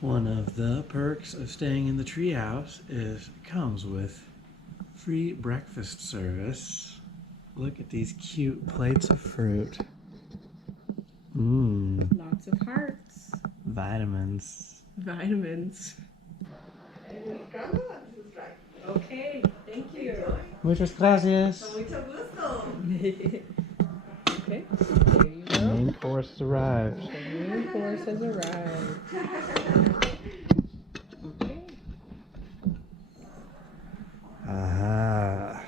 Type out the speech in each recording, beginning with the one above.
One of the perks of staying in the treehouse is it comes with free breakfast service. Look at these cute plates of fruit. Mmm. Lots of hearts. Vitamins. Vitamins. Okay, thank you. Muchas gracias. Mucho gusto. Okay, there you The go. main course has arrived. The main course has arrived. Okay. Aha.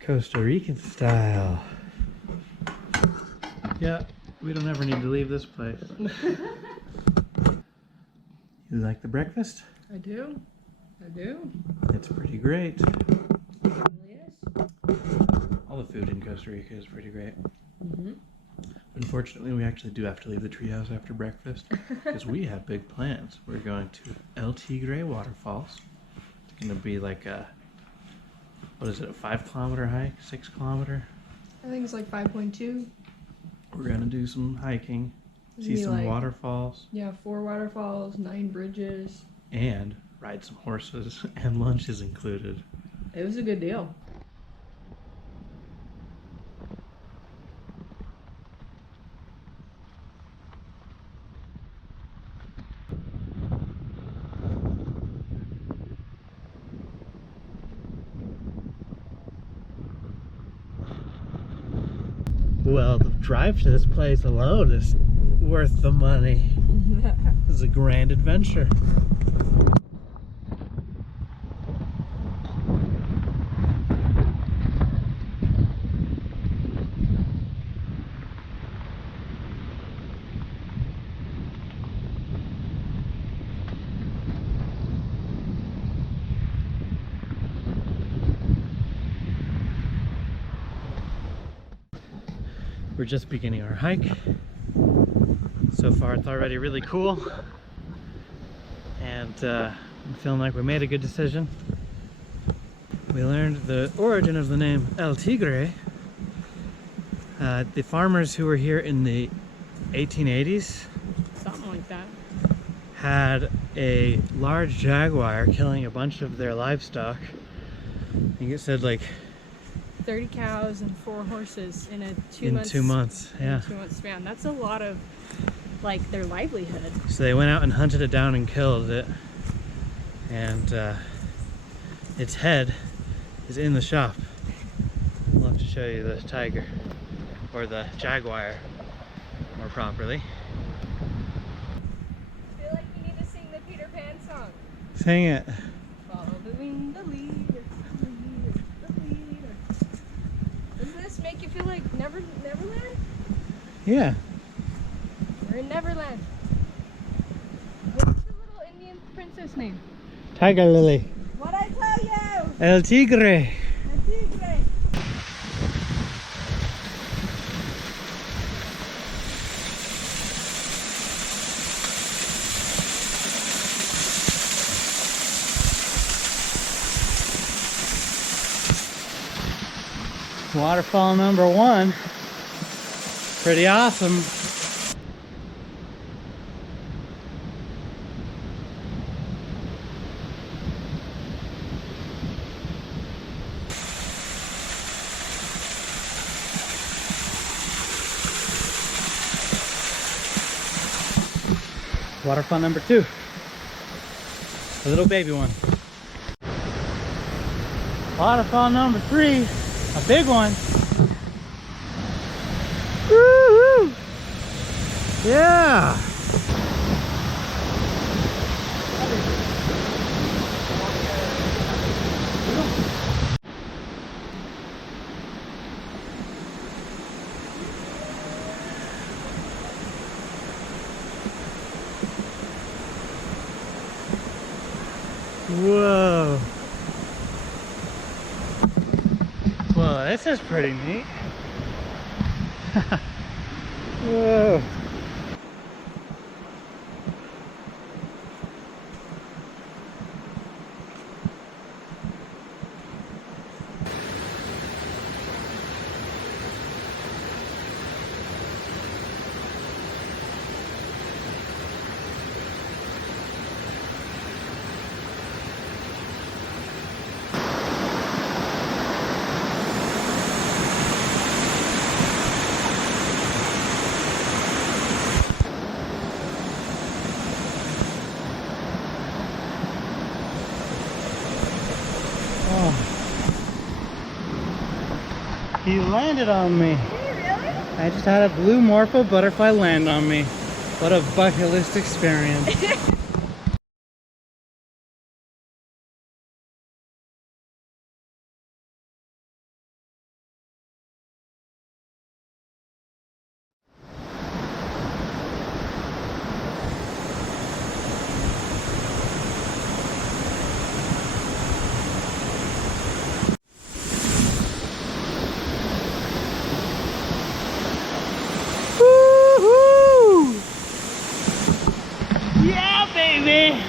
Costa Rican style. Yeah, we don't ever need to leave this place. You like the breakfast? I do. I do. It's pretty great. It really is. All the food in Costa Rica is pretty great. Mm-hmm. Unfortunately, we actually do have to leave the treehouse after breakfast because we have big plans. We're going to El Tigre waterfalls. It's going to be like a, what is it, a 5-kilometer hike, 6-kilometer? I think it's like 5.2. We're going to do some hiking, see Maybe some like- waterfalls, Yeah, 4 waterfalls, 9 bridges. and ride some horses, and lunch is included. It was a good deal. Well, the drive to this place alone is worth the money. This is a grand adventure. We're just beginning our hike. So far it's already really cool. And I'm feeling like we made a good decision. We learned the origin of the name El Tigre. The farmers who were here in the 1880s Something like that. had a large jaguar killing a bunch of their livestock. I think it said like 30 cows and 4 horses in a 2 in months. 2 months, yeah. 2 month span. That's a lot of like their livelihood. So they went out and hunted it down and killed it. And its head is in the shop. I'll have to show you the tiger, or the jaguar more properly. I feel like you need to sing the Peter Pan song. Sing it. Following the leader, the leader, the leader. Doesn't this make you feel like Neverland? Yeah. We're in Neverland. What's the little Indian princess name? Tiger lily. What'd I tell you? El Tigre. The Tigre. Waterfall number 1. Pretty awesome. Waterfall number 2. A little baby one. Waterfall number 3. A big one. Woo-hoo! Yeah. Whoa. Well, this is pretty neat. Whoa. He landed on me. Did you really? I just had a blue Morpho butterfly land on me. What a bucket list experience. Woo-hoo! Yeah, baby!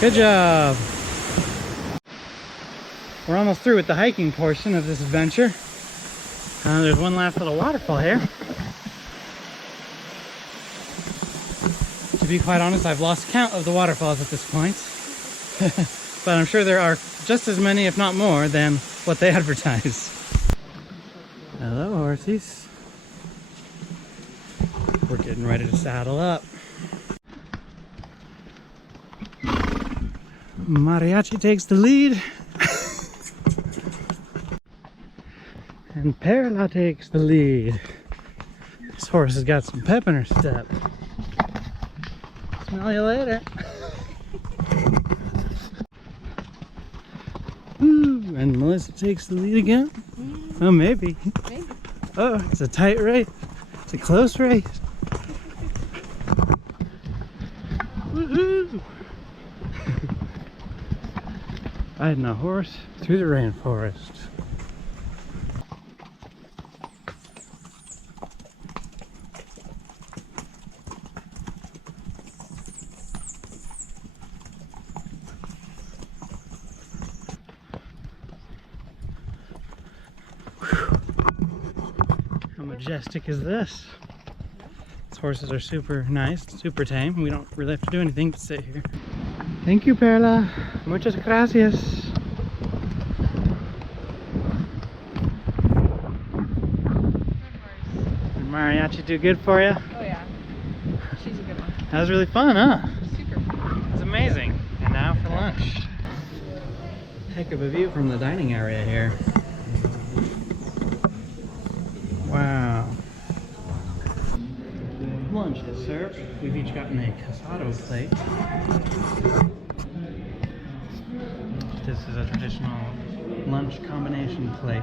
Good job. We're almost through with the hiking portion of this adventure. There's one last little waterfall here. To be quite honest, I've lost count of the waterfalls at this point. But I'm sure there are just as many, if not more, than what they advertise. Hello, horsies. We're getting ready to saddle up. Mariachi takes the lead. And Perla takes the lead. This horse has got some pep in her step. Smell you later. Ooh, and Melissa takes the lead again. Oh, maybe. Maybe. Oh, it's a tight race. It's a close race. Woohoo! Riding a horse through the rainforest. How majestic is this? These horses are super nice, super tame. We don't really have to do anything but sit here. Thank you, Perla. Muchas gracias. Did Mariachi do good for you? Oh yeah. She's a good one. That was really fun, huh? Super fun. It was amazing. And now for lunch. Heck of a view from the dining area here. Wow. Lunch is served. We've each gotten a casado plate. This is a traditional lunch combination plate.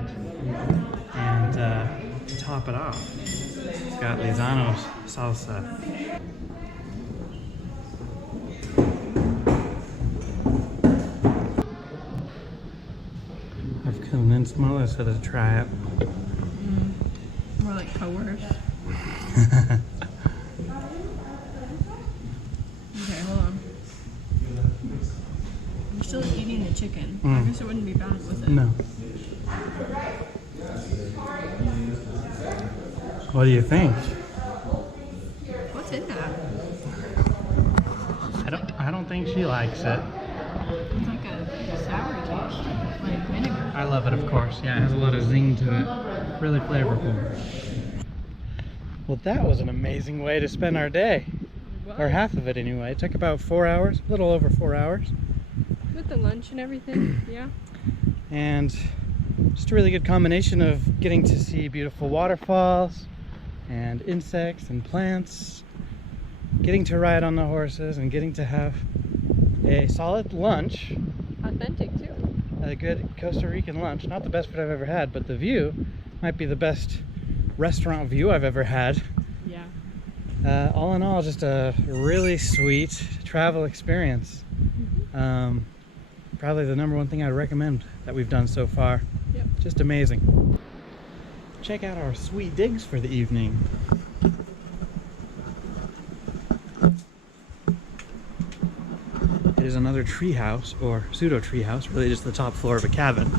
And to top it off, it's got Lizano's salsa. I've convinced Melissa to try it. More like coerced. Okay, hold on. I'm still eating the chicken. I guess it wouldn't be bad with it. No. What do you think? What's in that? I don't think she likes it. It's like a sour taste, like vinegar. I love it, of course. Yeah, it has a lot of zing to it. Really flavorful. Well, that was an amazing way to spend our day. What? Or half of it anyway. It took about 4 hours, a little over 4 hours. With the lunch and everything, yeah. And just a really good combination of getting to see beautiful waterfalls and insects and plants, getting to ride on the horses and getting to have a solid lunch. Authentic too. A good Costa Rican lunch. Not the best food I've ever had, but the view might be the best restaurant view I've ever had. Yeah. All in all, just a really sweet travel experience. Probably the #1 thing I'd recommend that we've done so far. Yep. Just amazing. Check out our sweet digs for the evening. It is another tree house, or pseudo tree house, really just the top floor of a cabin.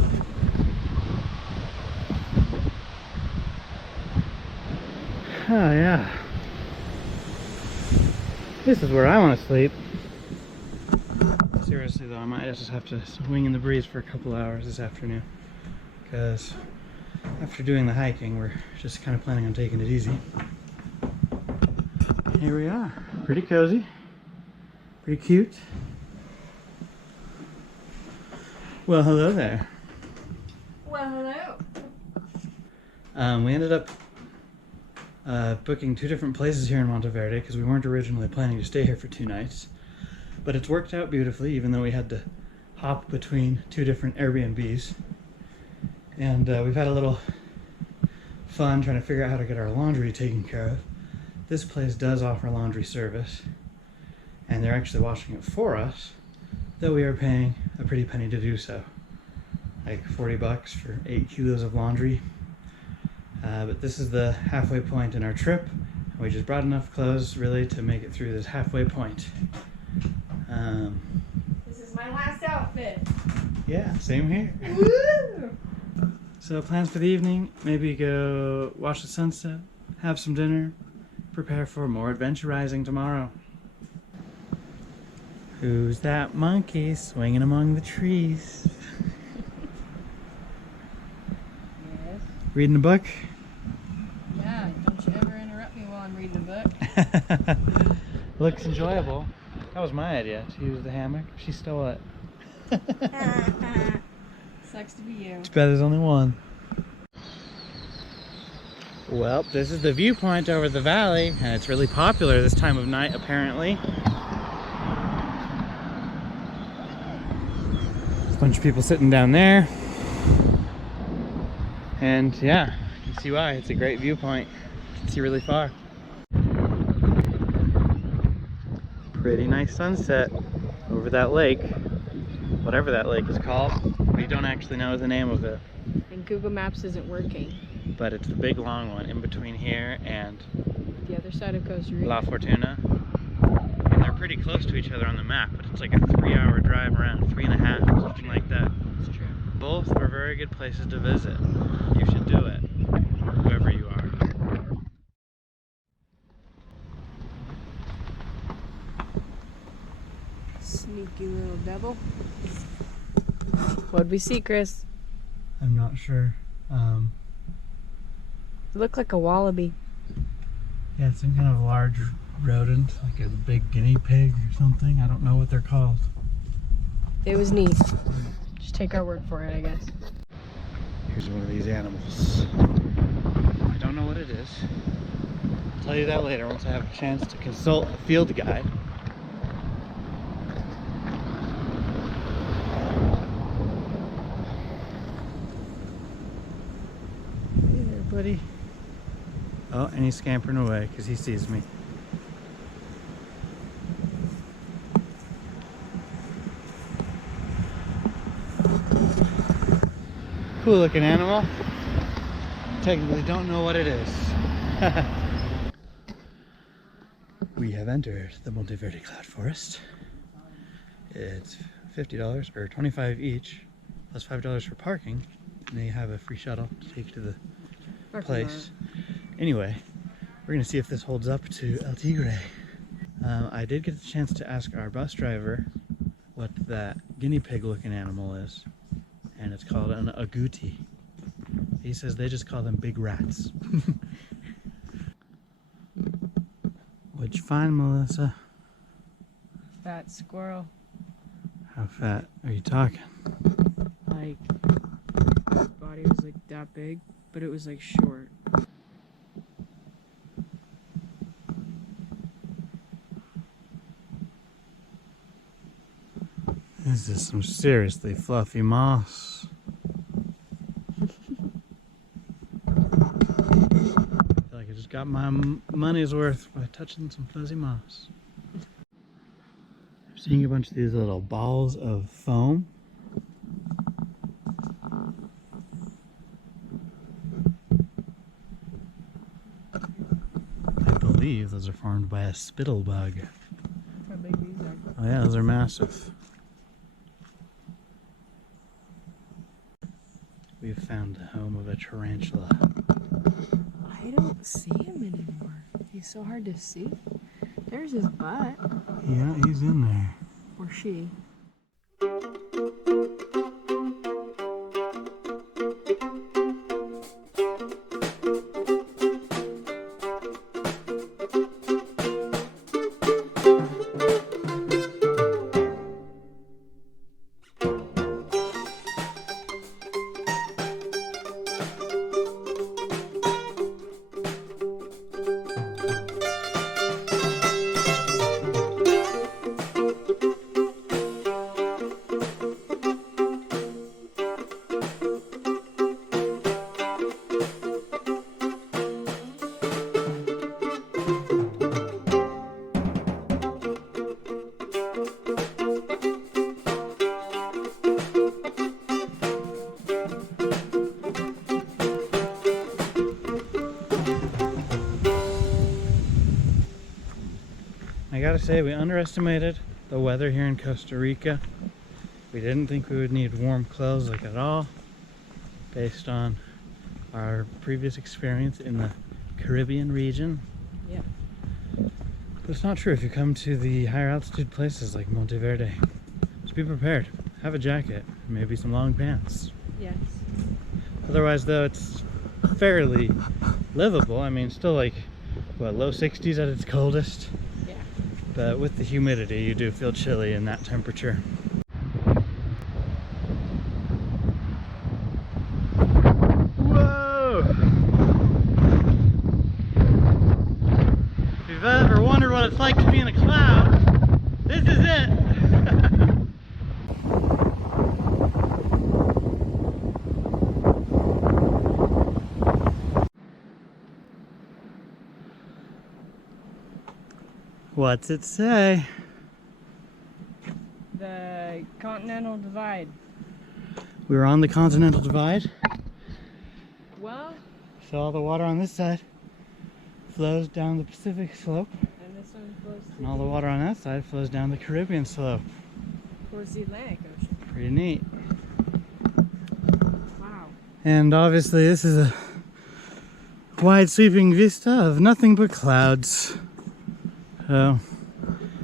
Oh yeah. This is where I want to sleep. Seriously though, I might just have to swing in the breeze for a couple hours this afternoon. Because after doing the hiking, we're just kind of planning on taking it easy. Here we are. Pretty cozy. Pretty cute. Well, hello there. Well, hello. We ended up booking 2 different places here in Monteverde because we weren't originally planning to stay here for 2 nights. But it's worked out beautifully, even though we had to hop between 2 different Airbnbs. And we've had a little fun trying to figure out how to get our laundry taken care of. This place does offer laundry service, and they're actually washing it for us, though we are paying a pretty penny to do so. Like 40 bucks for 8 kilos of laundry. But this is the halfway point in our trip. We just brought enough clothes really to make it through this halfway point. This is my last outfit. Yeah, same here. Woo! So plans for the evening, maybe go watch the sunset, have some dinner, prepare for more adventurizing tomorrow. Who's that monkey swinging among the trees? Yes. Reading a book? Yeah, don't you ever interrupt me while I'm reading a book. Looks enjoyable. That was my idea, to use the hammock. She stole it. Sucks to be you. Too bad there's only one. Well, this is the viewpoint over the valley, and it's really popular this time of night, apparently. There's a bunch of people sitting down there. And yeah, you can see why. It's a great viewpoint. You can see really far. Pretty nice sunset over that lake. Whatever that lake is called. We don't actually know the name of it. And Google Maps isn't working. But it's the big long one in between here and The other side of Costa Rica. La Fortuna. And they're pretty close to each other on the map, but it's like a 3-hour drive around, 3.5, something like that. It's true. Both are very good places to visit. You should do it, whoever you are. Sneaky little devil. What'd we see, Chris? I'm not sure. It looked like a wallaby. Yeah, it's some kind of large rodent, like a big guinea pig or something. I don't know what they're called. It was neat. Just take our word for it, I guess. Here's one of these animals. I don't know what it is. I'll tell you that later once I have a chance to consult a field guide. Hey there, buddy. Oh, and he's scampering away because he sees me. Cool looking animal. Technically don't know what it is. We have entered the Monteverde Cloud Forest. It's $50 or $25 each, plus $5 for parking. And they have a free shuttle to take you to the place. Anyway, we're gonna see if this holds up to El Tigre. I did get the chance to ask our bus driver what that guinea pig looking animal is, and it's called an agouti. He says they just call them big rats. What'd you find, Melissa? Fat squirrel. How fat are you talking? Like, his body was like that big, but it was like short. This is some seriously fluffy moss. I feel like I just got my money's worth by touching some fuzzy moss. I'm seeing a bunch of these little balls of foam. I believe those are formed by a spittle bug. How big these are. Oh yeah, those are massive. We've found the home of a tarantula. I don't see him anymore. He's so hard to see. There's his butt. Yeah, he's in there. Or she. I gotta say, we underestimated the weather here in Costa Rica. We didn't think we would need warm clothes like at all, based on our previous experience in the Caribbean region. Yeah. But it's not true if you come to the higher altitude places like Monteverde. Just be prepared. Have a jacket, maybe some long pants. Yes. Otherwise though, it's fairly livable. I mean, still like, what, low 60s at its coldest? Yeah. But with the humidity, you do feel chilly in that temperature. Whoa! If you've ever wondered what it's like to be in a cloud, this is it! What's it say? The Continental Divide. We were on the Continental Divide. Well, So all the water on this side flows down the Pacific slope, and this one flows and all the water on that side flows down the Caribbean slope. towards the Atlantic Ocean. Pretty neat. Wow. And obviously this is a wide sweeping vista of nothing but clouds. So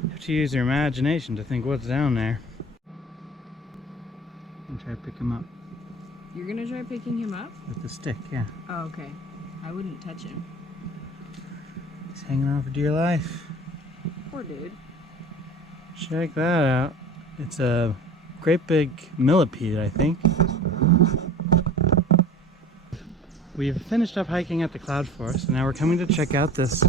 you have to use your imagination to think what's down there. And try to pick him up You're gonna try picking him up? with the stick, yeah. Oh, okay. I wouldn't touch him. He's hanging on for dear life. Poor dude. Check that out. It's a great big millipede, I think. We've finished up hiking at the cloud forest, and now we're coming to check out this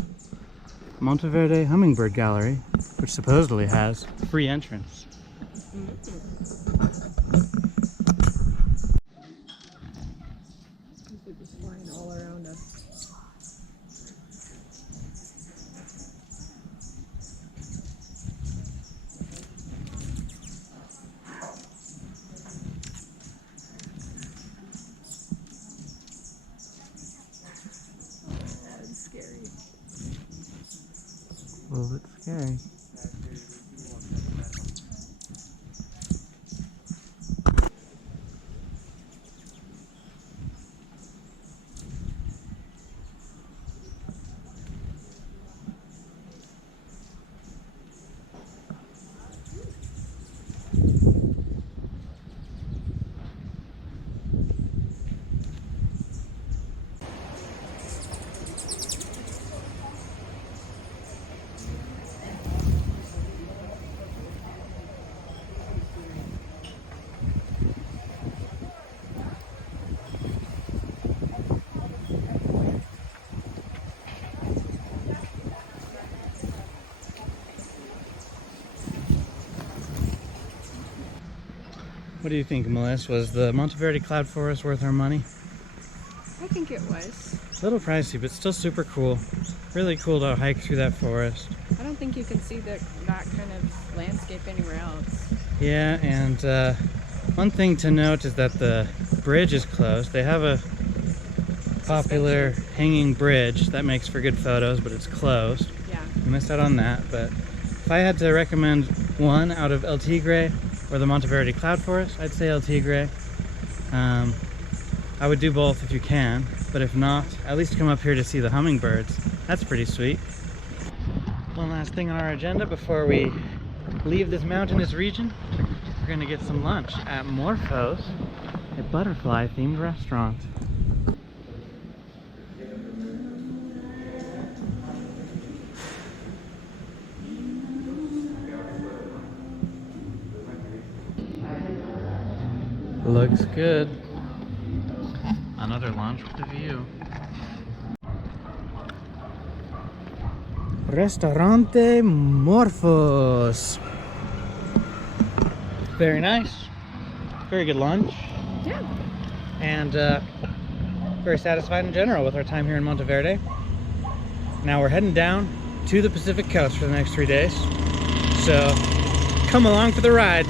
Monteverde Hummingbird Gallery, which supposedly has free entrance. They're just flying all around us. That's scary. A little bit scary. What do you think, Melissa? Was the Monteverde cloud forest worth our money? I think it was. It's a little pricey, but still super cool. Really cool to hike through that forest. I don't think you can see that kind of landscape anywhere else. Yeah, and one thing to note is that the bridge is closed. They have a popular hanging bridge that makes for good photos, but it's closed. Yeah. You missed out on that, but if I had to recommend one out of El Tigre or the Monteverde Cloud Forest, I'd say El Tigre. I would do both if you can, but if not, at least come up here to see the hummingbirds. That's pretty sweet. One last thing on our agenda before we leave this mountainous region. We're gonna get some lunch at Morphos, a butterfly-themed restaurant. Looks good. Another lunch with a view. Restaurante Morphos. Very nice. Very good lunch. Yeah. And very satisfied in general with our time here in Monteverde. Now we're heading down to the Pacific Coast for the next 3 days. So come along for the ride.